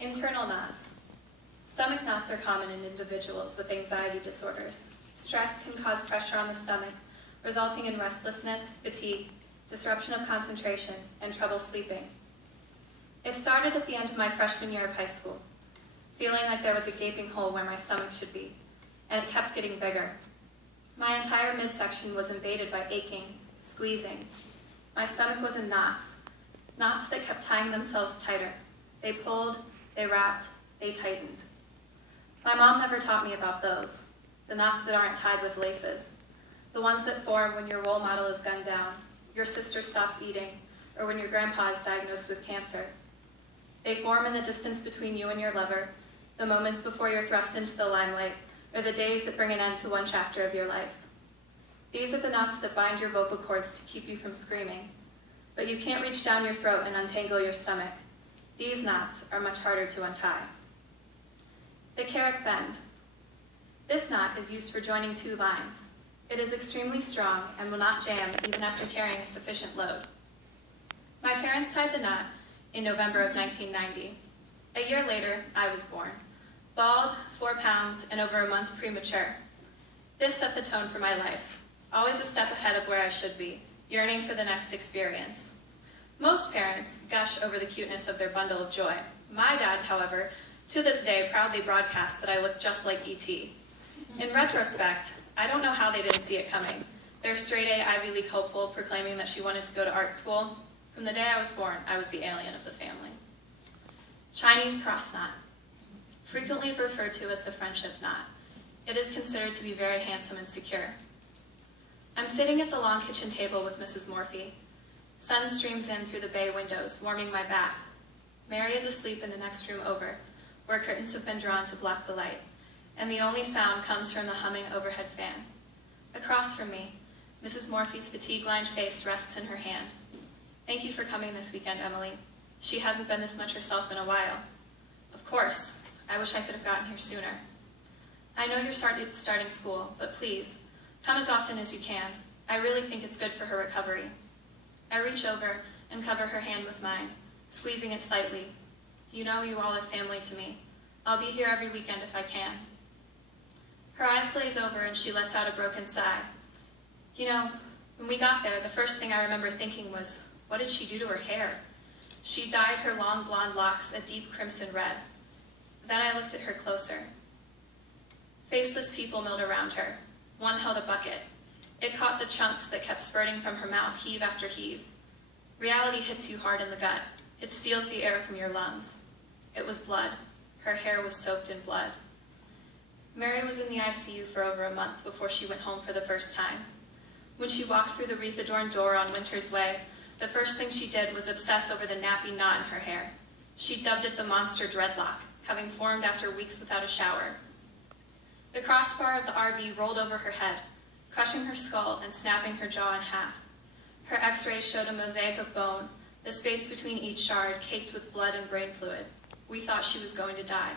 Internal knots. Stomach knots are common in individuals with anxiety disorders. Stress can cause pressure on the stomach, resulting in restlessness, fatigue, disruption of concentration, and trouble sleeping. It started at the end of my freshman year of high school, feeling like there was a gaping hole where my stomach should be, and it kept getting bigger. My entire midsection was invaded by aching, squeezing. My stomach was in knots, knots that kept tying themselves tighter. They pulled, they wrapped, they tightened. My mom never taught me about those, the knots that aren't tied with laces, the ones that form when your role model is gunned down, your sister stops eating, or when your grandpa is diagnosed with cancer. They form in the distance between you and your lover, the moments before you're thrust into the limelight, or the days that bring an end to one chapter of your life. These are the knots that bind your vocal cords to keep you from screaming, but you can't reach down your throat and untangle your stomach. These knots are much harder to untie. The Carrick Bend. This knot is used for joining two lines. It is extremely strong and will not jam even after carrying a sufficient load. My parents tied the knot in November of 1990. A year later, I was born. Bald, 4 pounds, and over a month premature. This set the tone for my life. Always a step ahead of where I should be, yearning for the next experience. Most parents gush over the cuteness of their bundle of joy. My dad, however, to this day proudly broadcasts that I look just like E.T. In retrospect, I don't know how they didn't see it coming. Their straight-A Ivy League hopeful proclaiming that she wanted to go to art school. From the day I was born, I was the alien of the family. Chinese cross knot. Frequently referred to as the friendship knot. It is considered to be very handsome and secure. I'm sitting at the long kitchen table with Mrs. Morphy. Sun streams in through the bay windows, warming my back. Mary is asleep in the next room over, where curtains have been drawn to block the light, and the only sound comes from the humming overhead fan. Across from me, Mrs. Morphy's fatigue-lined face rests in her hand. Thank you for coming this weekend, Emily. She hasn't been this much herself in a while. Of course, I wish I could have gotten here sooner. I know you're starting school, but please, come as often as you can. I really think it's good for her recovery. I reach over and cover her hand with mine, squeezing it slightly. You know you all are family to me. I'll be here every weekend if I can. Her eyes glaze over and she lets out a broken sigh. You know, when we got there, the first thing I remember thinking was, what did she do to her hair? She dyed her long blonde locks a deep crimson red. Then I looked at her closer. Faceless people milled around her. One held a bucket. It caught the chunks that kept spurting from her mouth heave after heave. Reality hits you hard in the gut. It steals the air from your lungs. It was blood. Her hair was soaked in blood. Mary was in the ICU for over a month before she went home for the first time. When she walked through the wreath-adorned door on Winter's Way, the first thing she did was obsess over the nappy knot in her hair. She dubbed it the monster dreadlock, having formed after weeks without a shower. The crossbar of the RV rolled over her head, crushing her skull and snapping her jaw in half. Her x-rays showed a mosaic of bone, the space between each shard caked with blood and brain fluid. We thought she was going to die.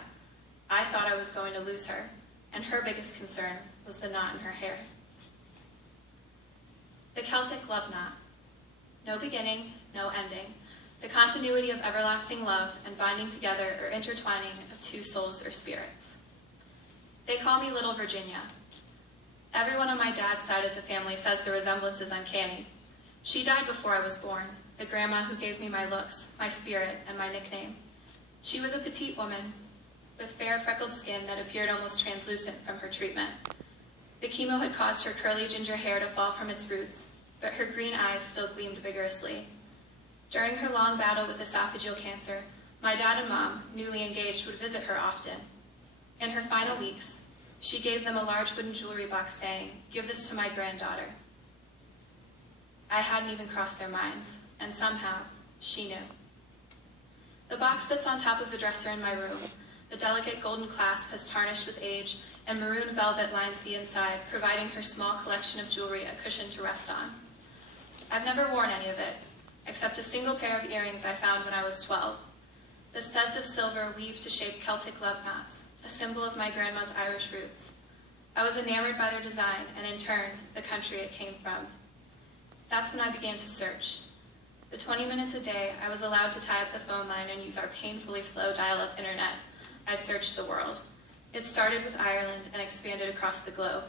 I thought I was going to lose her, and her biggest concern was the knot in her hair. The Celtic love knot. No beginning, no ending. The continuity of everlasting love and binding together or intertwining of two souls or spirits. They call me Little Virginia. Everyone on my dad's side of the family says the resemblance is uncanny. She died before I was born, the grandma who gave me my looks, my spirit, and my nickname. She was a petite woman with fair freckled skin that appeared almost translucent from her treatment. The chemo had caused her curly ginger hair to fall from its roots, but her green eyes still gleamed vigorously. During her long battle with esophageal cancer, my dad and mom, newly engaged, would visit her often. In her final weeks, she gave them a large wooden jewelry box saying, "Give this to my granddaughter." I hadn't even crossed their minds, and somehow, she knew. The box sits on top of the dresser in my room. The delicate golden clasp has tarnished with age, and maroon velvet lines the inside, providing her small collection of jewelry a cushion to rest on. I've never worn any of it, except a single pair of earrings I found when I was 12. The studs of silver weaved to shape Celtic love knots, a symbol of my grandma's Irish roots. I was enamored by their design, and in turn, the country it came from. That's when I began to search. The 20 minutes a day I was allowed to tie up the phone line and use our painfully slow dial-up internet, I searched the world. It started with Ireland and expanded across the globe.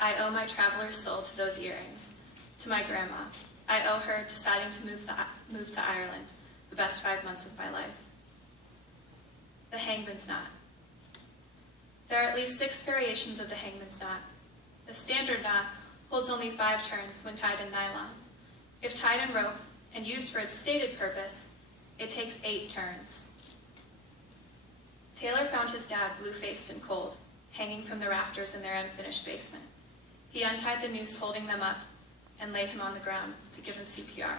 I owe my traveler's soul to those earrings. To my grandma, I owe her deciding to move to Ireland, the best 5 months of my life. The hangman's knot. There are at least 6 variations of the hangman's knot. The standard knot holds only 5 turns when tied in nylon. If tied in rope and used for its stated purpose, it takes 8 turns. Taylor found his dad blue-faced and cold, hanging from the rafters in their unfinished basement. He untied the noose holding them up and laid him on the ground to give him CPR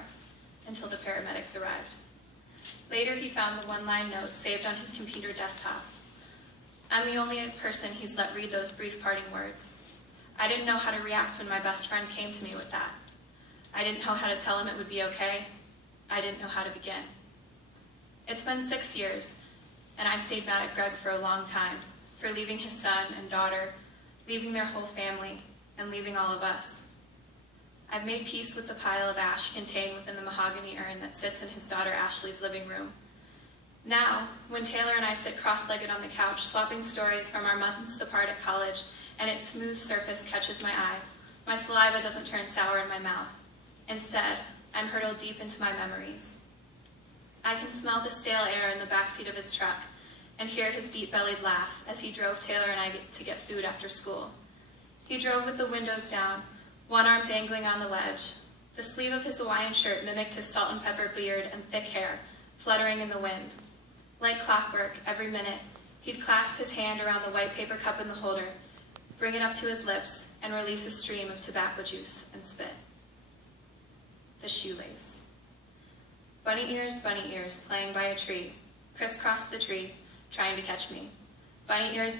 until the paramedics arrived. Later, he found the one-line note saved on his computer desktop. I'm the only person he's let read those brief parting words. I didn't know how to react when my best friend came to me with that. I didn't know how to tell him it would be okay. I didn't know how to begin. It's been 6 years, and I stayed mad at Greg for a long time, for leaving his son and daughter, leaving their whole family, and leaving all of us. I've made peace with the pile of ash contained within the mahogany urn that sits in his daughter Ashley's living room. Now, when Taylor and I sit cross-legged on the couch, swapping stories from our months apart at college, and its smooth surface catches my eye, my saliva doesn't turn sour in my mouth. Instead, I'm hurtled deep into my memories. I can smell the stale air in the backseat of his truck and hear his deep-bellied laugh as he drove Taylor and I to get food after school. He drove with the windows down, one arm dangling on the ledge. The sleeve of his Hawaiian shirt mimicked his salt and pepper beard and thick hair, fluttering in the wind. Like clockwork, every minute, he'd clasp his hand around the white paper cup in the holder, bring it up to his lips, and release a stream of tobacco juice and spit. The shoelace. Bunny ears, playing by a tree, crisscrossed the tree, trying to catch me. Bunny ears,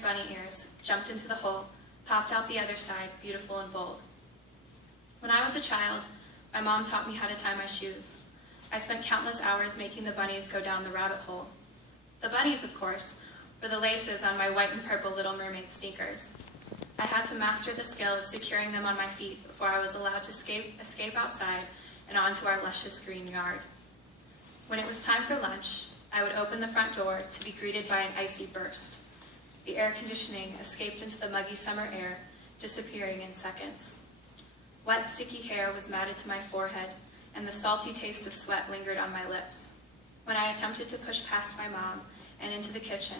jumped into the hole, popped out the other side, beautiful and bold. When I was a child, my mom taught me how to tie my shoes. I spent countless hours making the bunnies go down the rabbit hole. The bunnies, of course, were the laces on my white and purple Little Mermaid sneakers. I had to master the skill of securing them on my feet before I was allowed to escape outside and onto our luscious green yard. When it was time for lunch, I would open the front door to be greeted by an icy burst. The air conditioning escaped into the muggy summer air, disappearing in seconds. Wet, sticky hair was matted to my forehead, and the salty taste of sweat lingered on my lips. When I attempted to push past my mom and into the kitchen,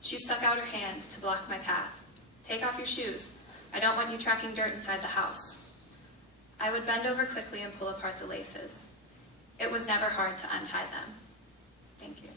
she stuck out her hand to block my path. "Take off your shoes. I don't want you tracking dirt inside the house." I would bend over quickly and pull apart the laces. It was never hard to untie them. Thank you.